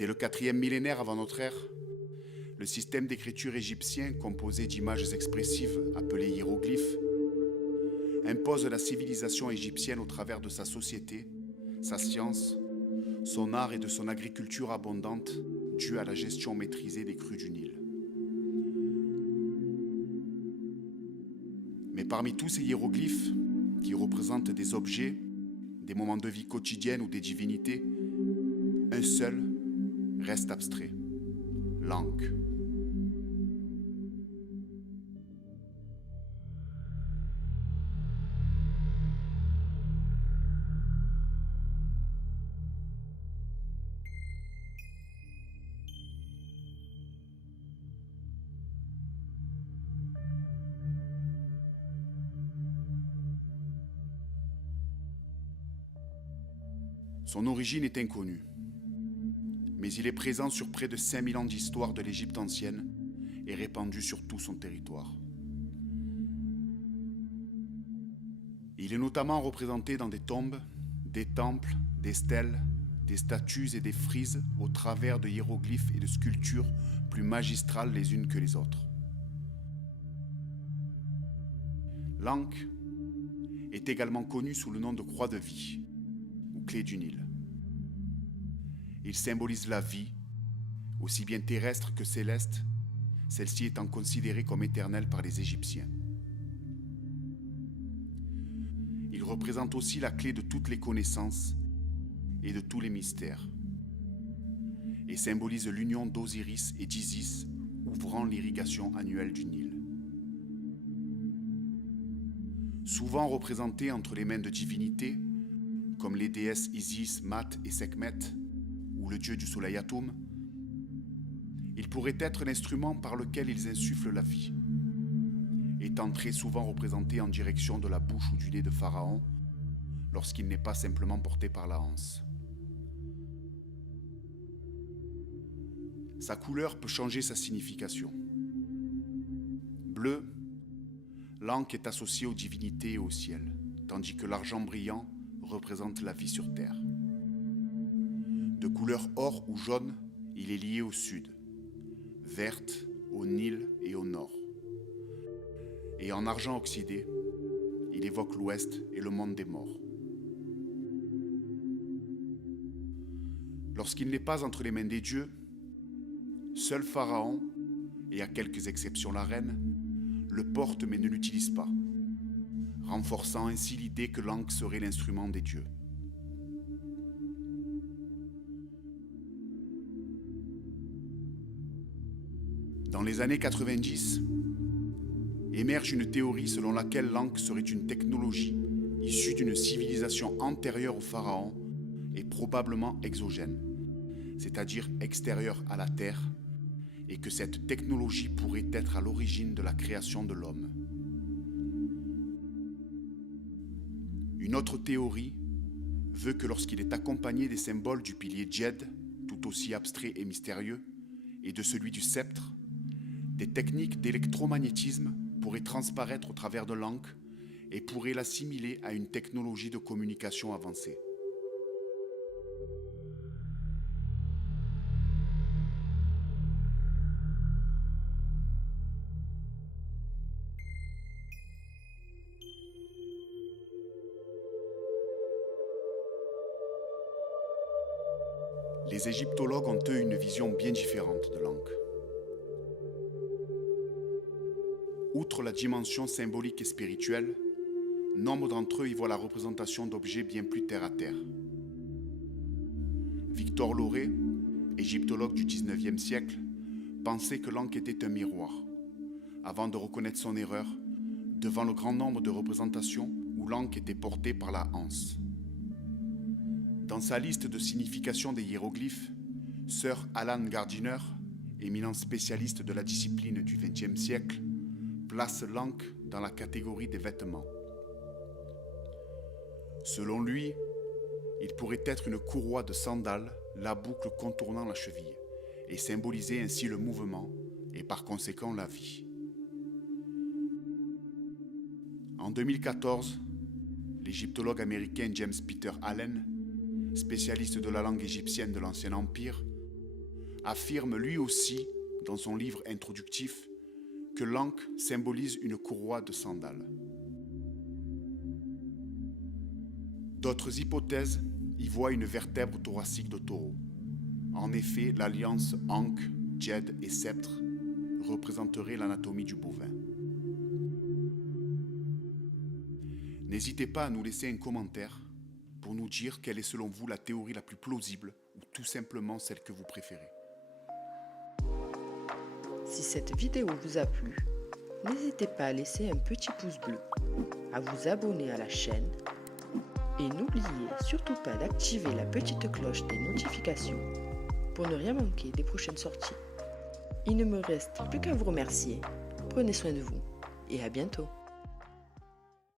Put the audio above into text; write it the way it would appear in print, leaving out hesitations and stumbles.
Dès le 4e millénaire avant notre ère, le système d'écriture égyptien, composé d'images expressives appelées hiéroglyphes, impose la civilisation égyptienne au travers de sa société, sa science, son art et de son agriculture abondante due à la gestion maîtrisée des crues du Nil. Mais parmi tous ces hiéroglyphes, qui représentent des objets, des moments de vie quotidienne ou des divinités, un seul reste abstrait, l'Ankh. Son origine est inconnue, mais il est présent sur près de 5000 ans d'histoire de l'Égypte ancienne et répandu sur tout son territoire. Il est notamment représenté dans des tombes, des temples, des stèles, des statues et des frises au travers de hiéroglyphes et de sculptures plus magistrales les unes que les autres. L'Ankh est également connu sous le nom de croix de vie ou clé du Nil. Il symbolise la vie, aussi bien terrestre que céleste, celle-ci étant considérée comme éternelle par les Égyptiens. Il représente aussi la clé de toutes les connaissances et de tous les mystères, et symbolise l'union d'Osiris et d'Isis, ouvrant l'irrigation annuelle du Nil. Souvent représenté entre les mains de divinités, comme les déesses Isis, Mat et Sekhmet, ou le dieu du soleil Atum, il pourrait être l'instrument par lequel ils insufflent la vie, étant très souvent représenté en direction de la bouche ou du nez de Pharaon, lorsqu'il n'est pas simplement porté par la anse. Sa couleur peut changer sa signification. Bleu, l'Ankh est associé aux divinités et au ciel, tandis que l'argent brillant représente la vie sur terre. De couleur or ou jaune, il est lié au sud, verte au Nil et au nord. Et en argent oxydé, il évoque l'ouest et le monde des morts. Lorsqu'il n'est pas entre les mains des dieux, seul Pharaon, et à quelques exceptions la reine, le porte mais ne l'utilise pas, renforçant ainsi l'idée que l'Ankh serait l'instrument des dieux. Dans les années 90, émerge une théorie selon laquelle l'Ankh serait une technologie issue d'une civilisation antérieure au pharaon et probablement exogène, c'est-à-dire extérieure à la Terre, et que cette technologie pourrait être à l'origine de la création de l'homme. Une autre théorie veut que lorsqu'il est accompagné des symboles du pilier Djed, tout aussi abstrait et mystérieux, et de celui du sceptre, des techniques d'électromagnétisme pourraient transparaître au travers de l'Ankh et pourraient l'assimiler à une technologie de communication avancée. Les égyptologues ont eux une vision bien différente de l'Ankh. Outre la dimension symbolique et spirituelle, nombre d'entre eux y voient la représentation d'objets bien plus terre-à-terre. Victor Lauré, égyptologue du XIXe siècle, pensait que l'Ankh était un miroir, avant de reconnaître son erreur devant le grand nombre de représentations où l'Ankh était porté par la anse. Dans sa liste de signification des hiéroglyphes, Sir Alan Gardiner, éminent spécialiste de la discipline du XXe siècle, place l'Ankh dans la catégorie des vêtements. Selon lui, il pourrait être une courroie de sandales, la boucle contournant la cheville, et symboliser ainsi le mouvement et par conséquent la vie. En 2014, l'égyptologue américain James Peter Allen, spécialiste de la langue égyptienne de l'Ancien Empire, affirme lui aussi, dans son livre introductif, que l'ankh symbolise une courroie de sandales. D'autres hypothèses y voient une vertèbre thoracique de taureau. En effet, l'alliance ankh, djed et sceptre représenterait l'anatomie du bovin. N'hésitez pas à nous laisser un commentaire pour nous dire quelle est selon vous la théorie la plus plausible ou tout simplement celle que vous préférez. Si cette vidéo vous a plu, n'hésitez pas à laisser un petit pouce bleu, à vous abonner à la chaîne et n'oubliez surtout pas d'activer la petite cloche des notifications pour ne rien manquer des prochaines sorties. Il ne me reste plus qu'à vous remercier. Prenez soin de vous et à bientôt.